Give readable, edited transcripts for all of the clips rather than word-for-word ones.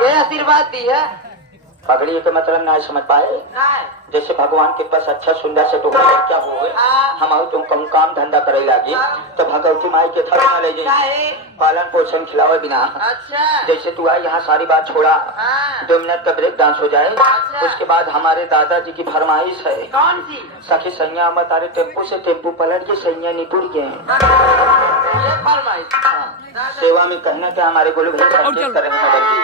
ये आशीर्वाद दी है। पगड़ी के मतलब ना समझ पाए। जैसे भगवान के पास अच्छा सुंदर से तो क्या हो हम तुम कम काम धंधा करे लागी तो भगवती माई के थर न ले जाए पालन पोषण खिलावे बिना। अच्छा। जैसे तू आई यहाँ सारी बात छोड़ा 2 मिनट का ब्रेक डांस हो जाए। उसके बाद हमारे दादाजी की फरमाइश है। कौन सी? सखी सैया हम तारे टेम्पू से टेम्पू पलट के सैया निपुर गए हैं। सेवा में कहना क्या हमारे गोलू भाई संकेत कर रहे हैं मैडम जी।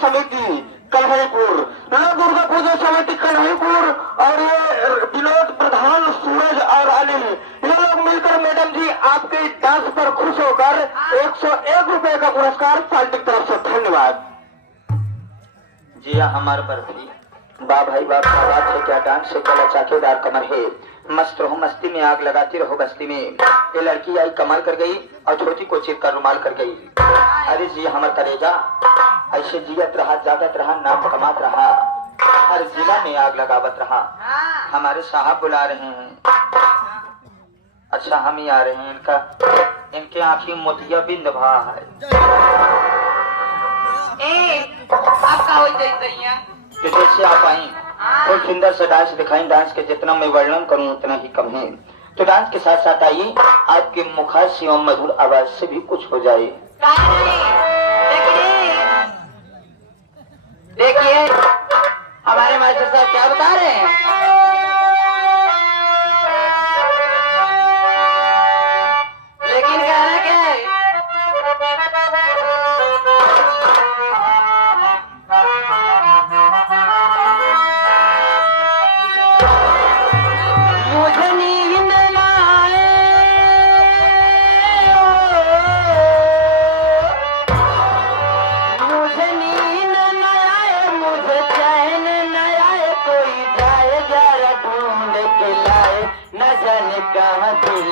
समिति कन्हैपुर, नव दुर्गा पूजा समिति कन्हैपुर और ये विनोद प्रधान सूरज और अनिल ये लोग मिलकर मैडम जी आपके डांस पर खुश होकर 101 रुपए का पुरस्कार पार्टी की तरफ से धन्यवाद। जी हाँ हमारे पर भी वाह भाई वाह क्या बात है, क्या डांस है, क्या लचाकेदार कमर है, मस्त रहो मस्ती में आग लगाती रहो बस्ती में। ये लड़की आई कमाल कर गई और छोटी को चीर कर रुमाल कर गई। अरे जी हमारा करेजा ऐसे जियत रहा जागत रहा नाम कमात रहा हर जिला में आग लगावत रहा। हमारे साहब बुला रहे हैं। अच्छा हम ही आ रहे हैं। इनके आँखी मोतिया बिंद भा है। तो जैसे आप आई और सुंदर सा डांस दिखाई, डांस के जितना मैं वर्णन करूं उतना ही कम है। तो डांस के साथ साथ आइए आपके मुखार एवं मधुर आवाज से भी कुछ हो जाए। देखिए हमारे मास्टर साहब क्या बता रहे हैं। लेकिन कहना क्या है, मुझे नींद न आए, मुझे नींद न आए, मुझे चैन न आए, कोई जाए जरा ढूंढ के लाए, न जाने कहाँ दिल